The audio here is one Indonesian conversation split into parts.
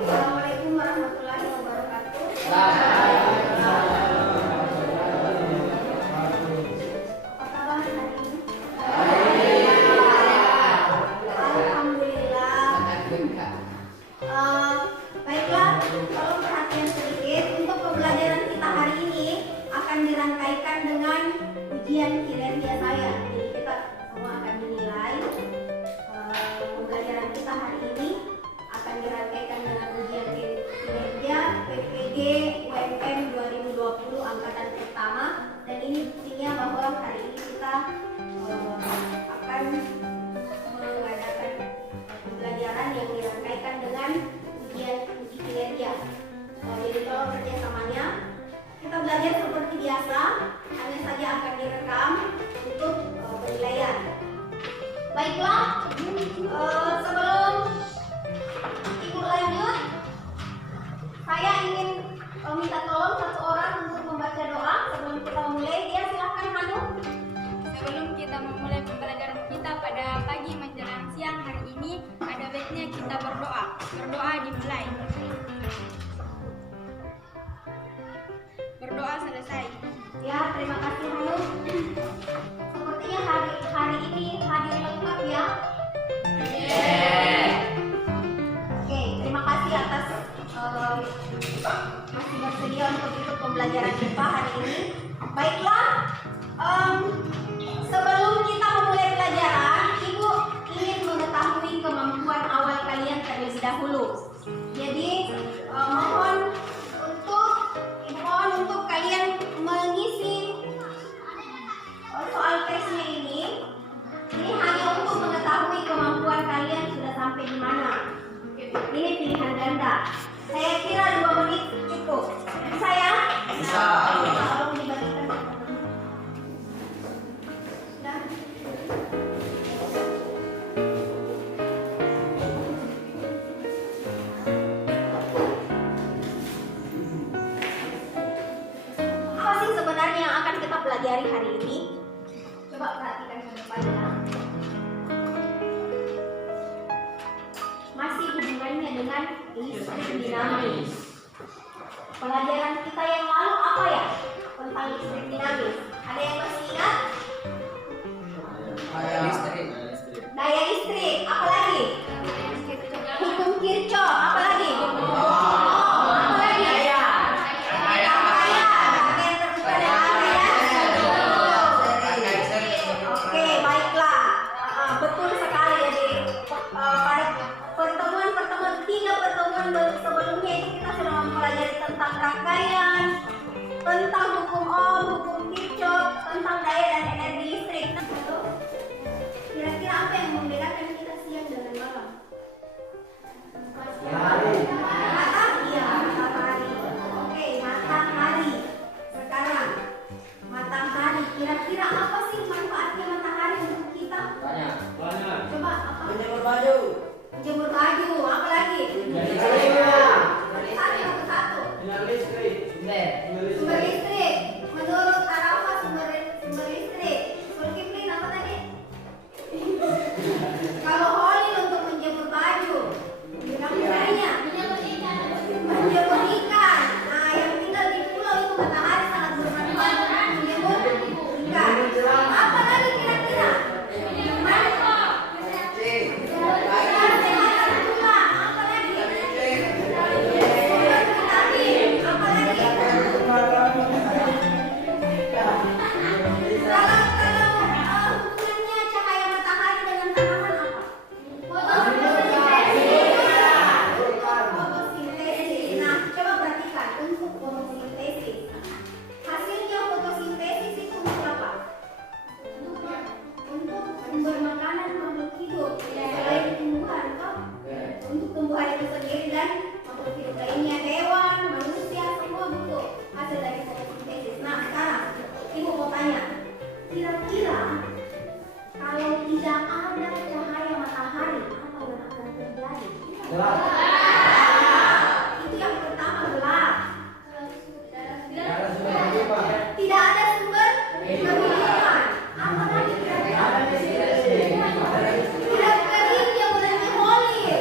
Assalamualaikum warahmatullahi wabarakatuh. Apa kabar hari ini? Alhamdulillah. Baiklah, tolong perhatian sedikit. Untuk pembelajaran kita hari ini akan dirangkaikan dengan ujian kinerja saya. Jadi kita semua akan dinilai. Pembelajaran kita hari ini akan dirangkaikan dengan ujian kinerja PPG UMM 2020 angkatan pertama, dan ini buktinya bahwa hari ini kita akan mengadakan pembelajaran yang dirangkaikan dengan uji kinerja. Jadi tolong kerjasamanya. Kita belajar seperti biasa, hanya saja akan direkam untuk penilaian. Baiklah, sebelum ikut lanjut, saya ingin minta tolong satu orang untuk membaca doa sebelum kita memulai. Dia silahkan Hanu. Sebelum kita memulai pembelajaran kita pada pagi menjelang siang hari ini, ada baiknya kita berdoa. Berdoa dimulai. Berdoa selesai. Ya, terima kasih Hanu. Sepertinya hari ini hadir lengkap ya. Oke, terima kasih atas masih bersedia untuk ikut pembelajaran kita hari ini. Baiklah, sebelum kita memulai pelajaran, Ibu ingin mengetahui kemampuan awal kalian terlebih dahulu. Jadi mohon untuk kalian mengisi soal tesnya ini hanya untuk mengetahui kemampuan kalian sudah sampai di mana. Ini pilihan ganda. Saya kira 2 menit cukup. Bisa ya? Bisa. Tolong dibagikan. Sudah. Apa sih sebenarnya yang akan kita pelajari hari ini? Coba perhatikan ke depannya. Masih hubungannya dengan listrik dinamis. Pelajaran kita yang lalu apa ya? Tentang listrik dinamis. Ada yang masih ingat? Daya listrik. Apa lagi? Hukum Kirchhoff. Apa lagi? Apa lagi? Oke, baiklah. Betul sekali. Jadi pada pertemuan 3 pertemuan sebelumnya itu kita sudah mempelajari tentang rangkaian, tentang hukum Ohm, hukum Kirchhoff, tentang daya dan energi listrik. Kira-kira apa yang membedakan kita siang dengan malam? Matahari. Iya, matahari. Oke, matahari. Sekarang matahari. Kira-kira apa sih manfaatnya matahari untuk kita? Banyak. Coba apa? Menjemur baju. Menjemur baju. Apa lagi? Satu. Sumber listrik. Sumber listrik. Menurut Arafa sumber listrik. Zulkifli apa tadi? Kalau Holil untuk menjemur baju, bilang misalnya menjemur ikan. Nah, yang tinggal di pulau itu matahari sangat bermanfaat untuk menjemur ikan. Apa lagi kira-kira? Kesehatan tulang. Apa lagi? Sumber vitamin. Apa lagi? Kalau hubungannya cahaya matahari dengan tanaman apa? Fotosintesis. Nah, coba perhatikan untuk fotosintesis. Hasilnya fotosintesis itu untuk apa? Untuk sumber makanan makhluk hidup. Selain tumbuhan, toh? Untuk tumbuhan itu sendiri dan makhluk hidup lainnya, hewan, manusia, semua butuh hasil dari fotosintesis. Nah, sekarang Ibu mau tanya, kira-kira kalau tidak ada cahaya matahari, apa yang akan terjadi? Itu yang pertama, gelap. Tidak ada sumber kehidupan. Apa lagi kira-kira? Tidak kering, dia bulannya Holil.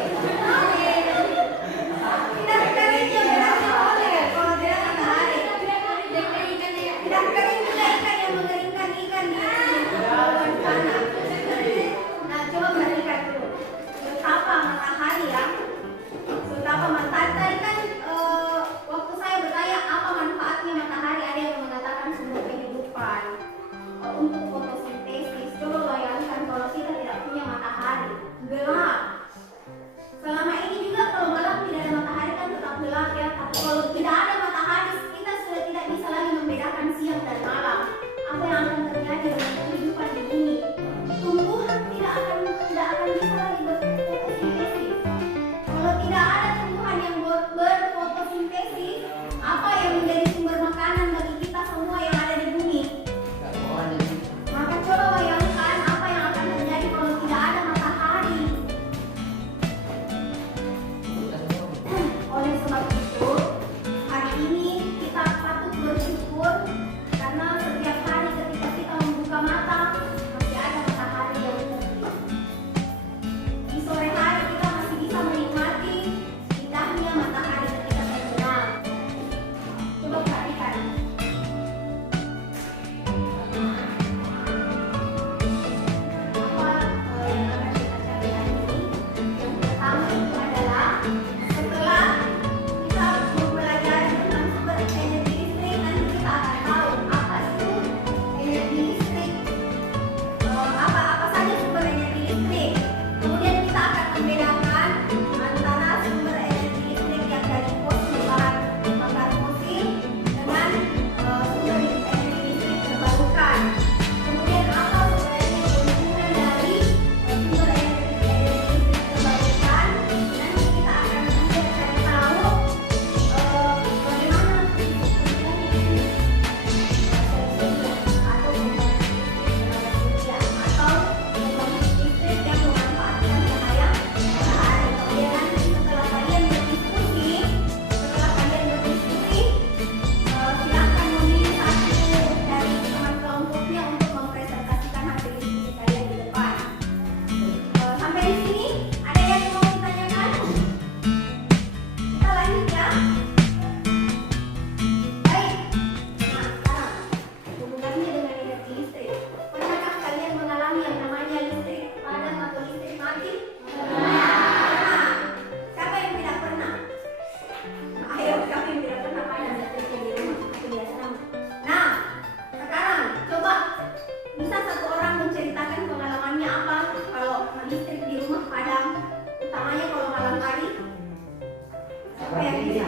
Siapa yang bisa?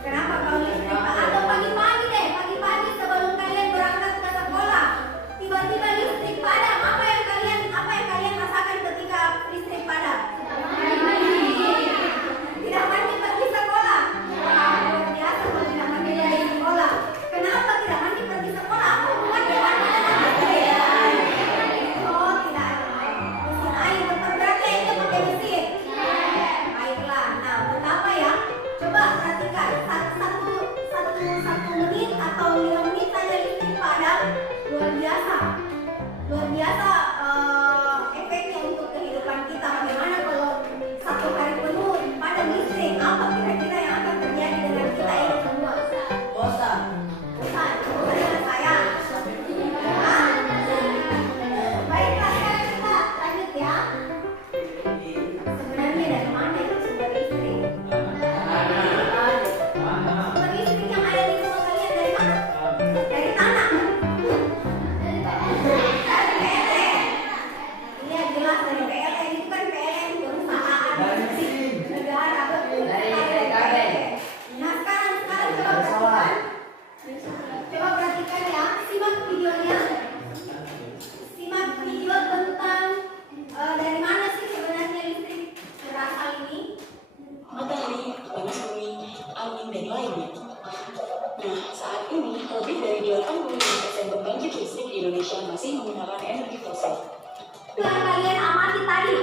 Kenapa kau listrik? Atau pagi-pagi deh, pagi-pagi sebelum kalian berangkat ke sekolah, tiba-tiba listrik padam. Apa yang kalian rasakan ketika listrik padam? Tidak mandi pergi sekolah. Luar biasa kalau tidak mandi pergi sekolah. Kenapa tidak mandi pergi sekolah? Apa hubungannya mandi dengan listrik? Oh, tidak ada. Mesin air tetap berarti itu pakai mesin. Baiklah. Nah, pertama ya, coba perhatikan satu menit atau 5 menit saja listrik padam, luar biasa. Luar biasa efeknya untuk kehidupan kita. Bagaimana kalau satu hari penuh padam listrik? Apa kira-kira yang akan terjadi dengan kita ini semua? Bosan dengan saya. Hah? Baiklah, sekarang kita lanjut ya. Sebenarnya dari mana itu sumber listrik? Sumber listrik yang ada di rumah kalian dari mana? Dari tanah. Dari PLN. Iya jelas dari PLN. Itu kan PLN perusahaan negara, betul. Nah sekarang coba perhatikan ya. Simak videonya. Simak video tentang dari mana sih sebenarnya listrik berasal ini. Matahari, panas bumi, angin, dan lainnya. Nah, saat ini lebih dari 80% pembangkit listrik di Indonesia masih menggunakan energi fosil. Yang kalian amati tadi,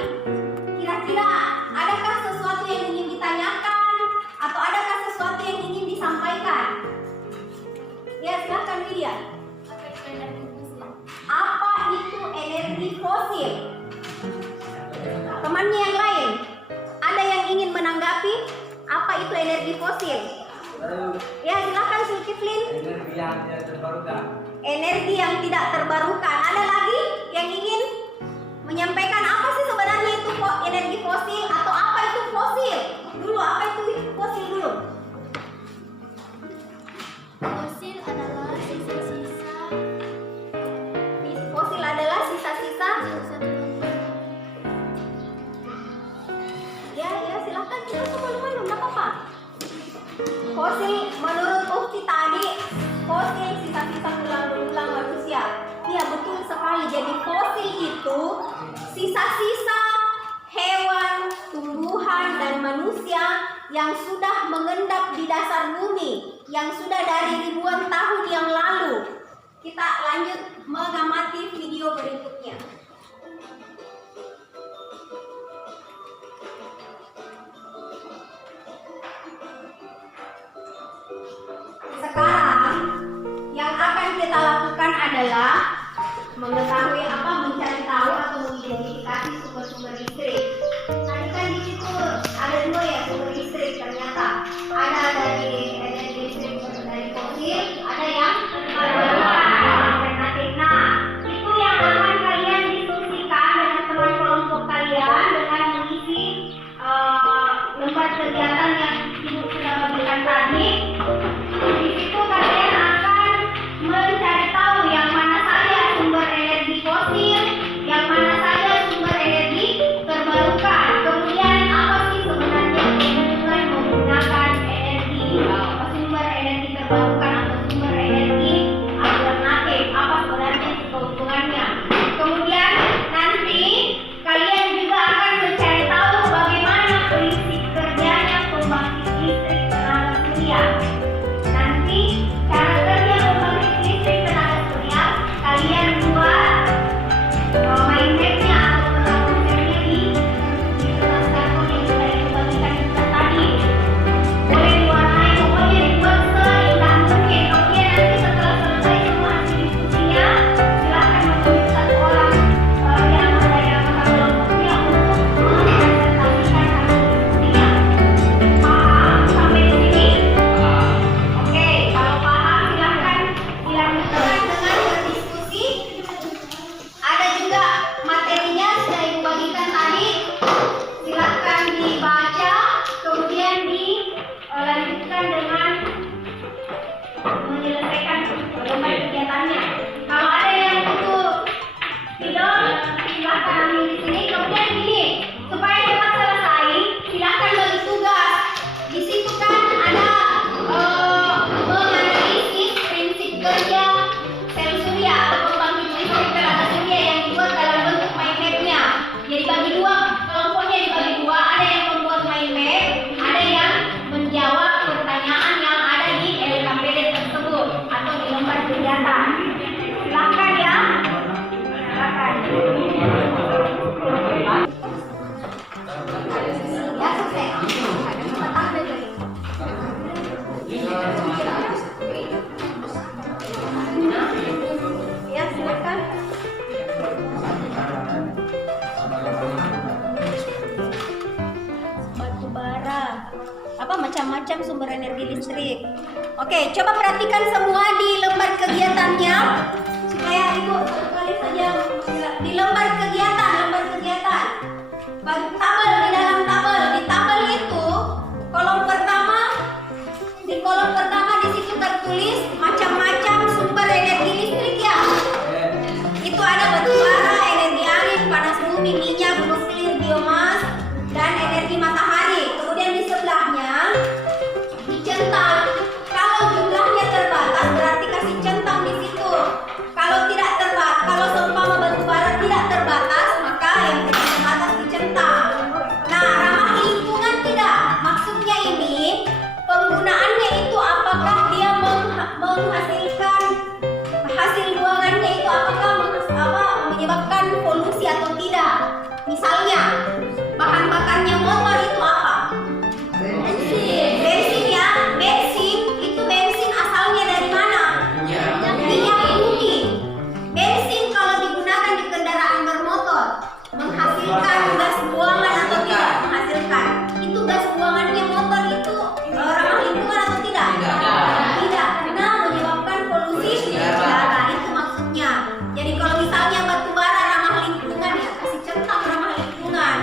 kira-kira adakah sesuatu yang ingin ditanyakan atau adakah sesuatu yang ingin disampaikan? Ya silahkan Widya. Apa itu energi fosil? Temannya yang lain, ada yang ingin menanggapi apa itu energi fosil? Ya silahkan Zulkiflin. Energi yang tidak terbarukan. Energi yang tidak terbarukan. Ada lagi yang ingin menyampaikan apa sih sebenarnya itu energi fosil atau apa itu fosil? Dulu apa itu fosil dulu? Fosil adalah sisa-sisa Fosil adalah sisa-sisa. Ya silahkan kita malu-malu nggak apa-apa. Fosil menurut Ufti tadi, fosil sisa-sisa tulang belulang manusia. Iya betul sekali. Jadi fosil itu sisa-sisa hewan, tumbuhan dan manusia yang sudah mengendap di dasar bumi, yang sudah dari ribuan tahun yang lalu. Kita lanjut mengamati video berikutnya. Sekarang yang akan kita lakukan adalah mengetahui mencari tahu atau mengidentifikasi sumber-sumber listrik. Tadi kan di situ ada 2 ya sumber listrik, ternyata ada dari energi listrik dari fosil, ada yang alternatif. Nah, itu yang akan kalian diskusikan dengan teman kelompok kalian dengan mengisi lembar kegiatan yang ibu sudah berikan tadi. Di situ kalian akan mencari tahu yang mana saja Ya, selesai. Petang deh. Ya, silakan. Batu bara. Apa macam-macam sumber energi listrik. Oke, coba perhatikan semua di lembar kegiatannya supaya Ibu satu kali saja di lembar kegiatan. Tabel di dalam tabel. Di tabel itu di kolom pertama di situ tertulis macam-macam sumber energi listrik ya. Itu ada batu bara, energi angin, panas bumi, minyak, nuklir, biomas, dan energi matahari. Kemudian di sebelahnya dicentang. Kalau jumlahnya terbatas berarti kasih centang di situ. Kalau tidak terbatas, kalau seumpama batu bara tidak terbatas, maka yang tidak terbatas dicentang. Nah, ramah lingkungan tidak. Maksudnya ini penggunaannya itu apakah dia menghasilkan hasil buangannya itu apakah menyebabkan polusi atau tidak. Misalnya bahan bakarnya motor itu apa? Bensin ya. Bensin asalnya dari mana? Minyak bumi. Bensin kalau digunakan di kendaraan bermotor menghasilkan gas buangan atau tidak? Menghasilkan. Itu gas buangannya motor itu ramah lingkungan atau tidak? Tidak, karena menyebabkan polusi udara. Itu maksudnya. Jadi kalau misalnya batu bara ramah lingkungan ya kasih centang ramah lingkungan.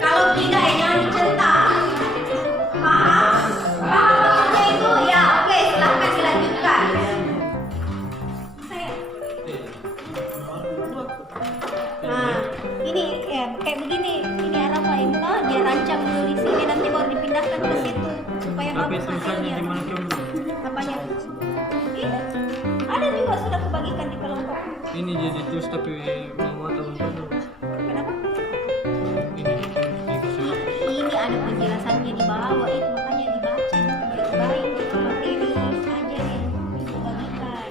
Kalau tidak ya jangan dicentang. Paham? Paham maksudnya itu? Ya, oke, silahkan dilanjutkan. Nah, ini ya kayak begini. Ini apa ini? Dia rancang dulu di sini nanti baru dipindahkan ke situ supaya bagus hasilnya. Apanya? Ini ada juga sudah kebagikan di kelompok. Ini jadi terus tapi mau atau dulu. Kenapa? Ini Ini ada penjelasannya di bawah itu makanya dibaca baik-baik itu materi aja yang dibagikan.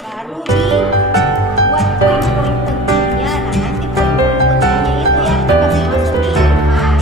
Baru dibuat poin-poin pentingnya. Nah nanti poin-poin pentingnya itu yang dikasih masukin. Nah,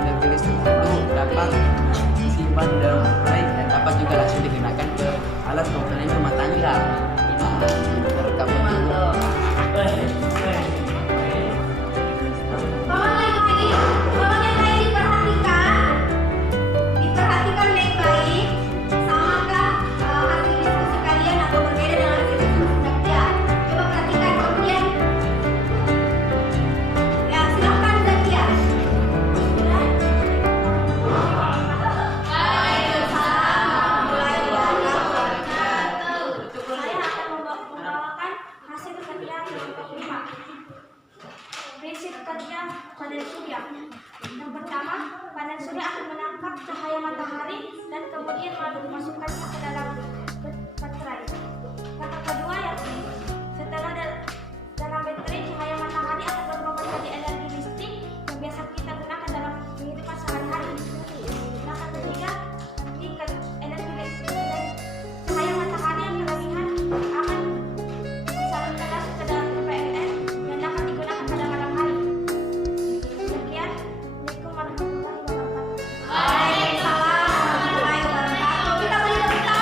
energi listrik itu dapat disimpan dalam baik dan dapat juga langsung digunakan ke alat komponen rumah tangga. Terekam betul. Tolong yang lain diperhatikan baik-baik. Samakah hasil diskusi kalian atau berbeda dengan hasil diskusi Zakia? Coba perhatikan kemudian. Ya silahkan Zakia. Waalaikumsalam warahmatullahi wabarakatuh. Saya akan membawakan hasil kerja kelompok 5. Prinsip kerja panel surya. Yang pertama, panel surya akan menangkap cahaya matahari dan kemudian memasukkannya ke dalam baterai. Kata kedua yakni setelah dalam baterai cahaya matahari akan berubah menjadi energi listrik yang biasa kita gunakan dalam kehidupan sehari-hari. Kata ketiga, energi listrik cahaya matahari yang kelebihan akan disalurkan langsung ke dalam PLN yang dapat digunakan pada malam hari. Sekian, Assalamualaikum warahmatullahi wabarakatuh. Waalaikumsalam warahmatullahi wabarakatuh. Kita beri tepuk tangan.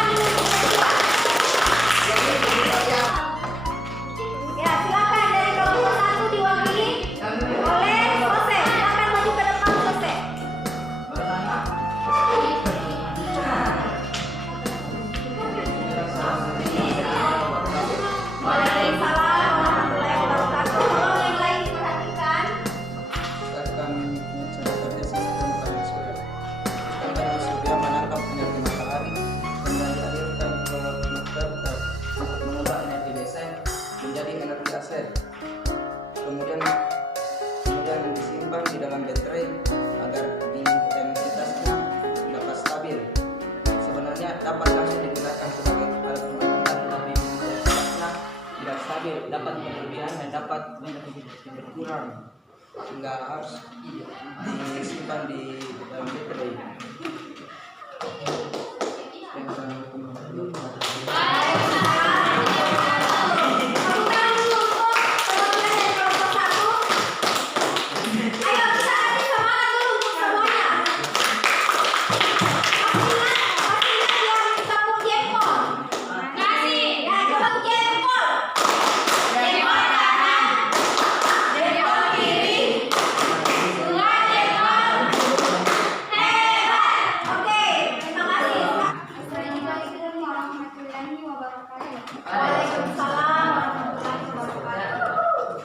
nggak harus disimpan di dalam baterai. Assalamualaikum warahmatullahi wabarakatuh. Waalaikumsalam warahmatullahi wabarakatuh.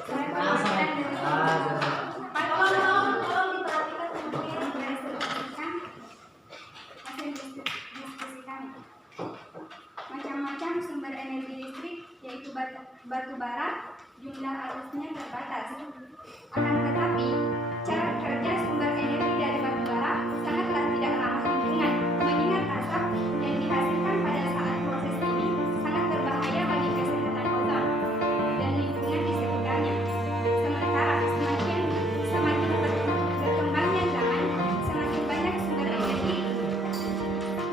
Saya perwakilan dari Tolong diperhatikan semuanya. hasil diskusi kami. Macam-macam sumber energi listrik, yaitu batu bara, jumlah arusnya terbatas. Akan tetapi, cara kerja sumber energi dari batu bara sangatlah tidak ramah lingkungan, mengingat asap yang dihasilkan pada saat proses ini sangat berbahaya bagi kesehatan ozon dan lingkungan di sekitarnya. Sementara semakin berkembangnya zaman, semakin banyak sumber energi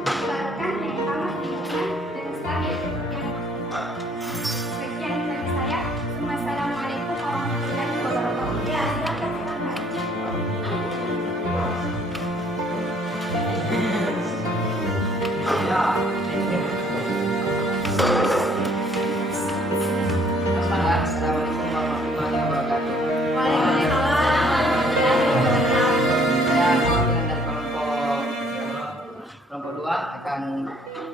terbarukan yang ramah lingkungan dan stabil. Sekian dari saya. Wassalamualaikum warahmatullahi wabarakatuh. Ya, silakan silakan. Assalamualaikum warahmatullahi wabarakatuh. Waalaikumsalam warahmatullahi wabarakatuh. Saya perwakilan dari kelompok 2 akan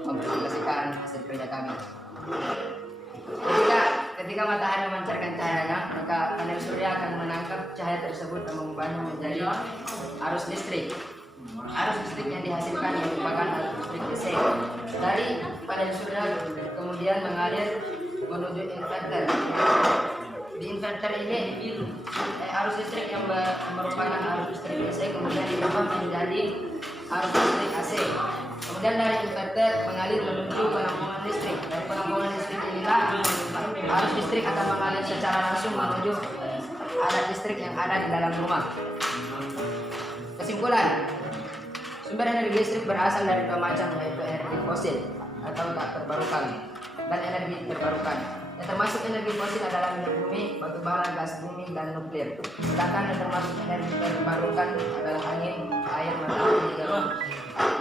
mempresentasikan hasil kerja kami. Ketika matahari memancarkan cahayanya, maka panel surya akan menangkap cahaya tersebut dan mengubahnya menjadi arus listrik. Arus listrik yang dihasilkan yang merupakan arus listrik DC dari panel surya kemudian mengalir menuju inverter. Di inverter ini arus listrik yang merupakan arus listrik DC kemudian diubah menjadi arus listrik AC. Kemudian dari inverter mengalir menuju penampungan listrik. Dari penampungan listrik inilah arus listrik akan mengalir secara langsung menuju alat listrik yang ada di dalam rumah. Kesimpulan, sumber energi listrik berasal dari dua macam, yaitu energi fosil atau tak terbarukan dan energi terbarukan. Yang termasuk energi fosil adalah minyak bumi, batu bara, gas bumi, dan nuklir. Sedangkan yang termasuk energi terbarukan adalah angin, air, matahari,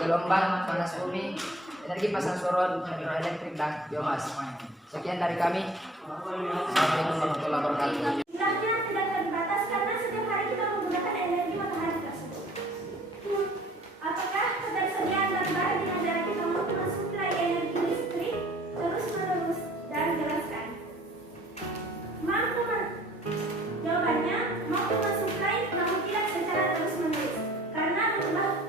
gelombang, panas bumi, energi pasang surut, hidroelektrik, dan biomas. Sekian dari kami. Assalamualaikum warahmatullahi wabarakatuh. Jumlahnya tidak terbatas karena setiap hari kita menggunakan energi matahari tersebut. Apakah ketersediaan batu bara di negara kita mampu mensuplai energi listrik terus-menerus? Dan jelaskan. Jawabannya, mampu mensuplai namun tidak secara terus-menerus karena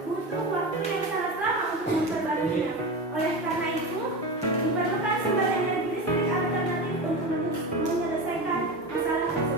butuh waktu yang sangat lama untuk memperbaikinya. Oleh karena itu, diperlukan sumber energi listrik alternatif untuk menyelesaikan masalah tersebut.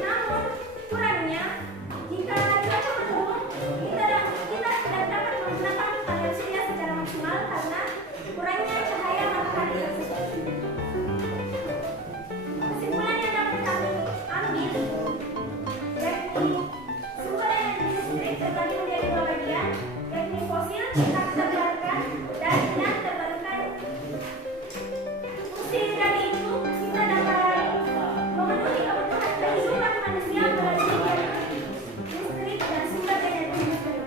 Namun, kurangnya, jika cuaca mendukung, kita tidak dapat menggunakan panel surya secara maksimal karena kurangnya cahaya matahari tersebut. Kesimpulan yang dapat kami ambil, yakni sumber energi listrik terbagi menjadi dua bagian, yakni fosil tak terbarukan dan non terbarukan. Meski dari itu, kita dapat memenuhi kebutuhan kehidupan manusia melalui listrik dan sumber energi listrik.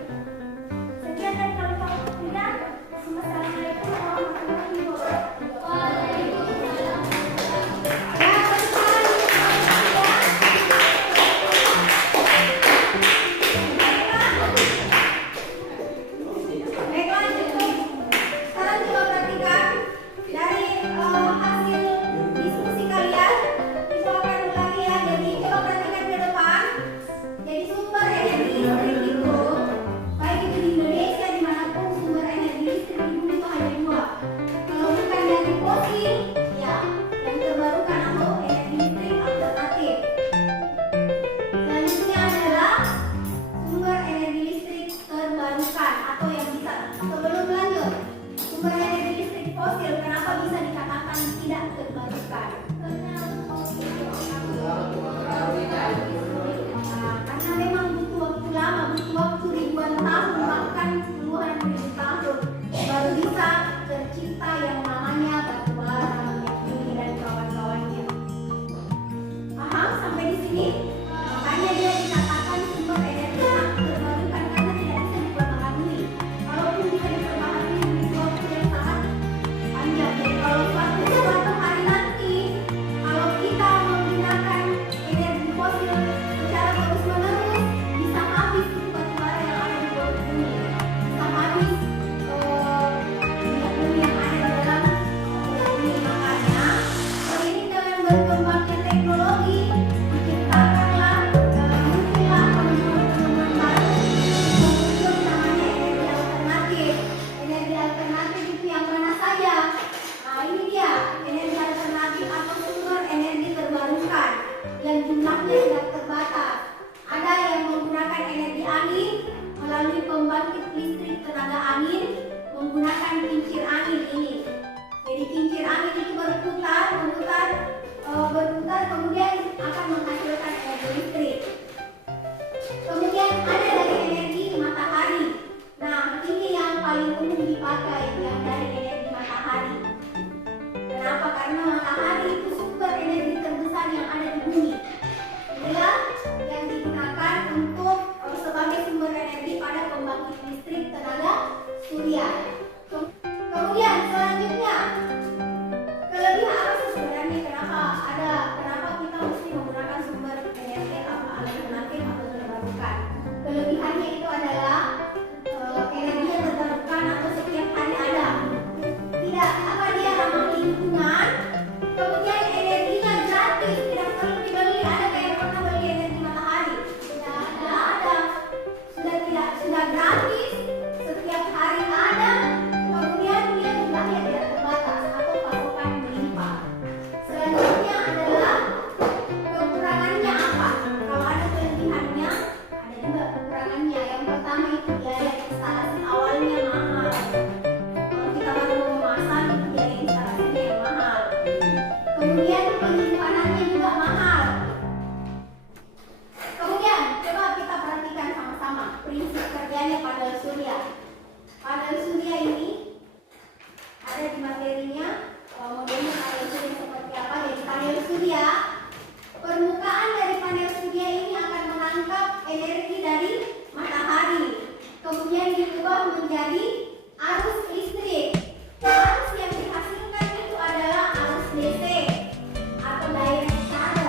Sekian dari kami Pak. Assalamualaikum warahmatullahi wabarakatuh. Baiklah, cukup. Sekarang coba perhatikan dari hasil diskusi kalian. Itu akan ulangi ya. Jadi coba perhatikan ke depan. Jadi sumber energi listrik itu, baik itu di Indonesia dimanapun, sumber energi listrik di bumi itu hanya dua. Kalau bukan dari fosil, ya yang terbarukan atau energi listrik alternatif. Selanjutnya adalah sumber energi listrik terbarukan atau yang bisa, sebelum lanjut, sumber energi listrik fosil kenapa bisa dikatakan tidak terbarukan? Karena memang butuh waktu lama, butuh waktu ribuan tahun bahkan puluhan ribu tahun baru bisa tercipta yang namanya batu bara, minyak bumi dan kawan-kawannya. Paham sampai di sini? Makanya dia dikatakan sumber energi tak terbarukan karena tidak bisa diperbaharui. Kalaupun bisa diperbaharui butuh waktu yang sangat panjang. Jadi kalau suatu hari nanti, kalau kita menggunakan energi fosil secara terus-menerus, bisa habis itu batu bara yang ada di bawah bumi, bisa habis minyak bumi yang ada di dalam bumi. Makanya seiring dengan berkembangnya teknologi, diciptakanlah muncullah penemuan-penemuan baru yang muncul namanya energi alternatif. Energi alternatif itu yang mana saja? Nah ini dia energi alternatif atau sumber energi terbarukan yang jumlahnya tidak terbatas. Ada yang menggunakan energi angin melalui pembangkit listrik tenaga angin menggunakan kincir angin ini. Jadi kincir angin itu berputar kemudian akan menghasilkan energi listrik. Kemudian ada dari energi matahari. Nah ini yang paling umum dipakai, yang dari energi matahari. Kenapa? Karena matahari itu sumber energi terbesar yang ada di bumi. Inilah yang digunakan untuk sebagai sumber energi pada pembangkit listrik tenaga surya. Kemudian selanjutnya, kelebihan apa sih sebenarnya kenapa kita mesti menggunakan sumber energi alternatif atau terbarukan? Kelebihannya itu adalah energi yang terbarukan atau setiap hari ada. Tidak dia ramah lingkungan. Kemudian energinya gratis, tidak perlu dibeli. Ada yang pernah beli energi matahari? Tidak ada. Sudah gratis. Setiap hari ada. Kemudian dia jumlahnya tidak terbatas atau pasokan melimpah. Selanjutnya adalah kekurangannya apa? Kalau ada kelebihannya, ada juga kekurangannya. Yang pertama itu biaya instalasi awalnya mahal. Kalau kita baru mau memasang itu biaya instalasinya yang mahal. Kemudian penyimpanannya juga mahal. Kemudian coba kita perhatikan sama-sama prinsip kerjanya panel surya. Panel surya ini ada di materinya, modelnya panel surya seperti apa. Jadi panel surya, permukaan dari panel surya ini akan menangkap energi dari matahari, kemudian diubah menjadi arus listrik. Arus yang dihasilkan itu adalah arus DC atau direct current.